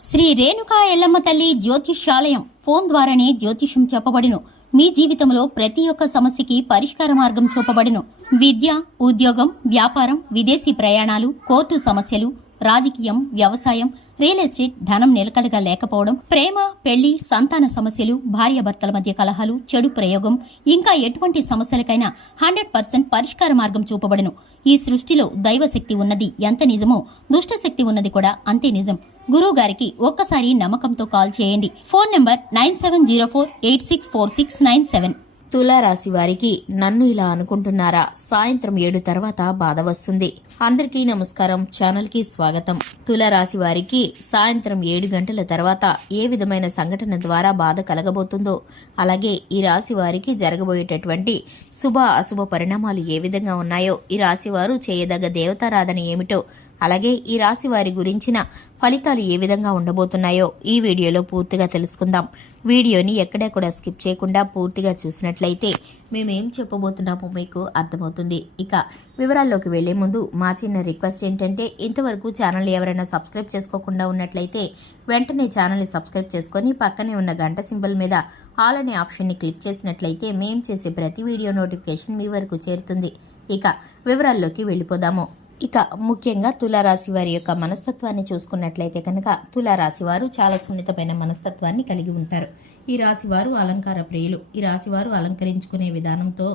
శ్రీ రేణుకా ఎల్లమ్మ తల్లి జ్యోతిష్యాలయం ఫోన్ ద్వారానే జ్యోతిష్యం చెప్పబడును. మీ జీవితంలో ప్రతి ఒక్క సమస్యకి పరిష్కార మార్గం చూపబడును. విద్య, ఉద్యోగం, వ్యాపారం, విదేశీ ప్రయాణాలు, కోర్టు సమస్యలు, రాజకీయం, వ్యవసాయం, రియల్ ఎస్టేట్, ధనం నిలకడగా లేకపోవడం, ప్రేమ, పెళ్లి, సంతాన సమస్యలు, భార్యాభర్తల మధ్య కలహాలు, చెడు ప్రయోగం, ఇంకా ఎటువంటి సమస్యలకైనా 100% పరిష్కార మార్గం చూపబడును. ఈ సృష్టిలో దైవశక్తి ఉన్నది ఎంత నిజమో దుష్ట శక్తి ఉన్నది కూడా అంతే నిజం. గురువు గారికి ఒక్కసారి నమ్మకంతో కాల్ చేయండి. Phone number 9704864697. తులారాశి వారికి నన్ను ఇలా అనుకుంటున్నారా? సాయంత్రం 7 తర్వాత బాధ వస్తుంది. అందరికీ నమస్కారం, ఛానల్ కి స్వాగతం. తులారాశి వారికి సాయంత్రం 7 గంటల తర్వాత ఏ విధమైన సంఘటన ద్వారా బాధ కలగబోతుందో, అలాగే ఈ రాశి వారికి జరగబోయేటటువంటి శుభ అశుభ పరిణామాలు ఏ విధంగా ఉన్నాయో, ఈ రాశి వారు చేయదగ్గ దేవతారాధన ఏమిటో, అలాగే ఈ రాశి వారి గురించిన ఫలితాలు ఏ విధంగా ఉండబోతున్నాయో ఈ వీడియోలో పూర్తిగా తెలుసుకుందాం. వీడియోని ఎక్కడా కూడా స్కిప్ చేయకుండా పూర్తిగా చూసినట్లయితే మేమేం చెప్పబోతున్నామో మీకు అర్థమవుతుంది. ఇక వివరాల్లోకి వెళ్లే ముందు మా చిన్న రిక్వెస్ట్ ఏంటంటే, ఇంతవరకు ఛానల్ ఎవరైనా సబ్స్క్రైబ్ చేసుకోకుండా ఉన్నట్లయితే వెంటనే ఛానల్ని సబ్స్క్రైబ్ చేసుకొని పక్కనే ఉన్న గంట సింబల్ మీద ఆల్ అనే ఆప్షన్ని క్లిక్ చేసినట్లయితే మేం చేసే ప్రతి వీడియో నోటిఫికేషన్ మీ వరకు చేరుతుంది. ఇక వివరాల్లోకి వెళ్ళిపోదాము. ఇక ముఖ్యంగా తులారాశి వారి యొక్క మనస్తత్వాన్ని చూసుకున్నట్లయితే కనుక తులారాశి వారు చాలా సున్నితమైన మనస్తత్వాన్ని కలిగి ఉంటారు. ఈ రాశి వారు అలంకార ప్రియులు. ఈ రాశి వారు అలంకరించుకునే విధానంతో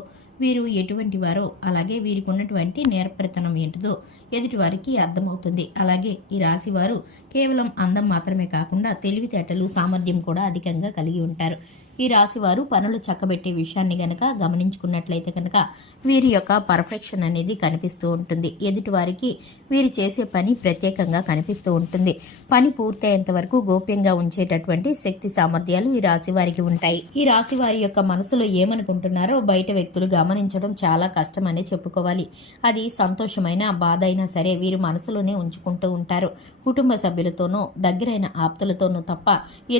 వీరు ఎటువంటి వారో, అలాగే వీరికి ఉన్నటువంటి నేర్పరితనం ఏంటిదో ఎదుటి వారికి అర్థమవుతుంది. అలాగే ఈ రాశి వారు కేవలం అందం మాత్రమే కాకుండా తెలివితేటలు, సామర్థ్యం కూడా అధికంగా కలిగి ఉంటారు. ఈ రాశి వారు పనులు చక్కబెట్టే విషయాన్ని గనక గమనించుకున్నట్లయితే కనుక వీరి యొక్క పర్ఫెక్షన్ అనేది కనిపిస్తూ ఉంటుంది. ఎదుటి వారికి వీరు చేసే పని ప్రత్యేకంగా కనిపిస్తూ ఉంటుంది. పని పూర్తయ్యేంత వరకు గోప్యంగా ఉంచేటటువంటి శక్తి సామర్థ్యాలు ఈ రాశి వారికి ఉంటాయి. ఈ రాశి వారి యొక్క మనసులో ఏమనుకుంటున్నారో బయట వ్యక్తులు గమనించడం చాలా కష్టమనే చెప్పుకోవాలి. అది సంతోషమైన, బాధ అయినా సరే వీరు మనసులోనే ఉంచుకుంటూ ఉంటారు. కుటుంబ సభ్యులతోనూ, దగ్గరైన ఆప్తులతోనూ తప్ప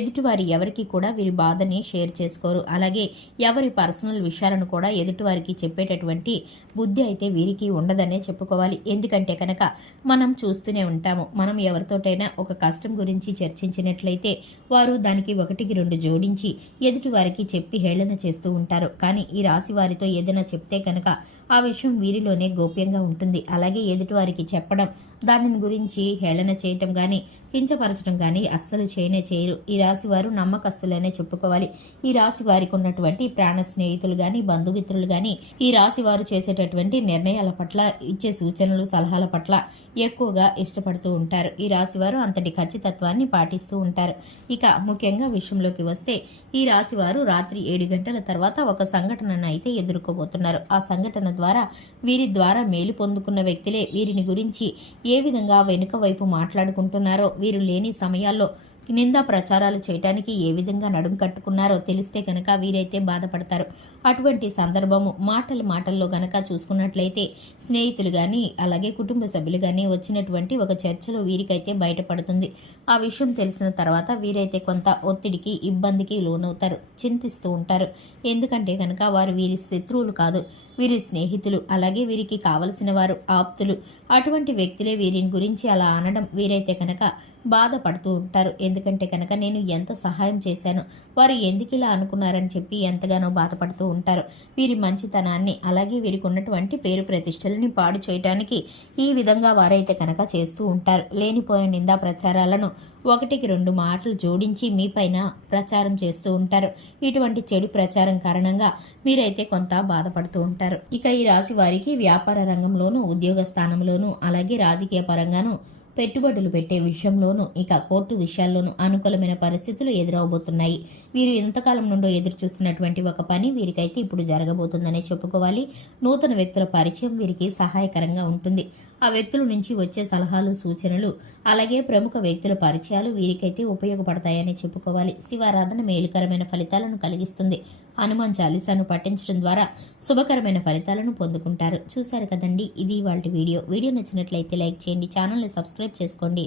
ఎదుటివారి ఎవరికి కూడా వీరి బాధని షేర్ చేసుకోరు. అలాగే ఎవరి పర్సనల్ విషయాలను కూడా ఎదుటివారికి చెప్పేటటువంటి బుద్ధి అయితే వీరికి ఉండదనే చెప్పుకోవాలి. ఎందుకంటే కనుక మనం చూస్తూనే ఉంటాము. మనం ఎవరితోటైనా ఒక కష్టం గురించి చర్చించినట్లయితే వారు దానికి 1-2 జోడించి ఎదుటి వారికి చెప్పి హేళన చేస్తూ ఉంటారు. కానీ ఈ రాశి వారితో ఏదైనా చెప్తే కనుక ఆ విషయం వీరిలోనే గోప్యంగా ఉంటుంది. అలాగే ఎదుటివారికి చెప్పడం, దానిని గురించి హేళన చేయటం కానీ, కించపరచడం కానీ అస్సలు చేయరు. ఈ రాశి వారు నమ్మకస్తులనే చెప్పుకోవాలి. ఈ రాశి వారికి ఉన్నటువంటి ప్రాణ స్నేహితులు గాని, బంధుమిత్రులు గాని ఈ రాశి వారు చేసేటటువంటి నిర్ణయాల పట్ల, ఇచ్చే సూచనలు, సలహాల పట్ల ఎక్కువగా ఇష్టపడుతూ ఉంటారు. ఈ రాశి వారు అంతటి ఖచ్చితత్వాన్ని పాటిస్తూ ఉంటారు. ఇక ముఖ్యంగా విషయంలోకి వస్తే, ఈ రాశి వారు రాత్రి 7 గంటల తర్వాత ఒక సంఘటనను అయితే ఎదుర్కోబోతున్నారు. ఆ సంఘటన ద్వారా వీరి ద్వారా మేలు పొందుకున్న వ్యక్తులే వీరిని గురించి ఏ విధంగా వెనుక వైపు మాట్లాడుకుంటున్నారో, వీరు లేని సమయాల్లో నిందా ప్రచారాలు చేయటానికి ఏ విధంగా నడుము కట్టుకున్నారో తెలిస్తే కనుక వీరైతే బాధపడతారు. అటువంటి సందర్భము మాటల్లో గనక చూసుకున్నట్లయితే స్నేహితులు కానీ, అలాగే కుటుంబ సభ్యులు కానీ వచ్చినటువంటి ఒక చర్చలో వీరికైతే బయటపడుతుంది. ఆ విషయం తెలిసిన తర్వాత వీరైతే కొంత ఒత్తిడికి, ఇబ్బందికి లోనవుతారు, చింతిస్తూ ఉంటారు. ఎందుకంటే కనుక వారు వీరి శత్రువులు కాదు, వీరి స్నేహితులు, అలాగే వీరికి కావలసిన వారు, ఆప్తులు. అటువంటి వ్యక్తులే వీరిని గురించి అలా అనడం వీరైతే కనుక బాధపడుతూ ఉంటారు. ఎందుకంటే కనుక నేను ఎంత సహాయం చేశాను, వారు ఎందుకు ఇలా అనుకున్నారని చెప్పి ఎంతగానో బాధపడుతూ ఉంటారు. వీరి మంచితనాన్ని, అలాగే వీరికి ఉన్నటువంటి పేరు ప్రతిష్టలని పాడు చేయడానికి ఈ విధంగా వారైతే కనుక చేస్తూ ఉంటారు. లేనిపోయిన నిందా ప్రచారాలను 1-2 మాటలు జోడించి మీ పైన ప్రచారం చేస్తూ ఉంటారు. ఇటువంటి చెడు ప్రచారం కారణంగా మీరైతే కొంత బాధపడుతూ ఉంటారు. ఇక ఈ రాశి వారికి వ్యాపార రంగంలోనూ, ఉద్యోగ స్థానంలోనూ, అలాగే రాజకీయ పరంగానూ, పెట్టుబడులు పెట్టే విషయంలోనూ, ఇక కోర్టు విషయాల్లోనూ అనుకూలమైన పరిస్థితులు ఎదురవబోతున్నాయి. వీరు ఎంతకాలం నుండో ఎదురు చూస్తున్నటువంటి ఒక పని వీరికైతే ఇప్పుడు జరగబోతుందనే చెప్పుకోవాలి. నూతన వ్యక్తుల పరిచయం వీరికి సహాయకరంగా ఉంటుంది. ఆ వ్యక్తుల నుంచి వచ్చే సలహాలు, సూచనలు, అలాగే ప్రముఖ వ్యక్తుల పరిచయాలు వీరికైతే ఉపయోగపడతాయని చెప్పుకోవాలి. శివారాధన మేలుకరమైన ఫలితాలను కలిగిస్తుంది. హనుమాన్ చాలీసాను పఠించడం ద్వారా శుభకరమైన ఫలితాలను పొందుకుంటారు. చూశారు కదండి, ఇది ఇవాల్టి వీడియో. వీడియో నచ్చినట్లయితే లైక్ చేయండి, ఛానల్ని సబ్స్క్రైబ్ చేసుకోండి.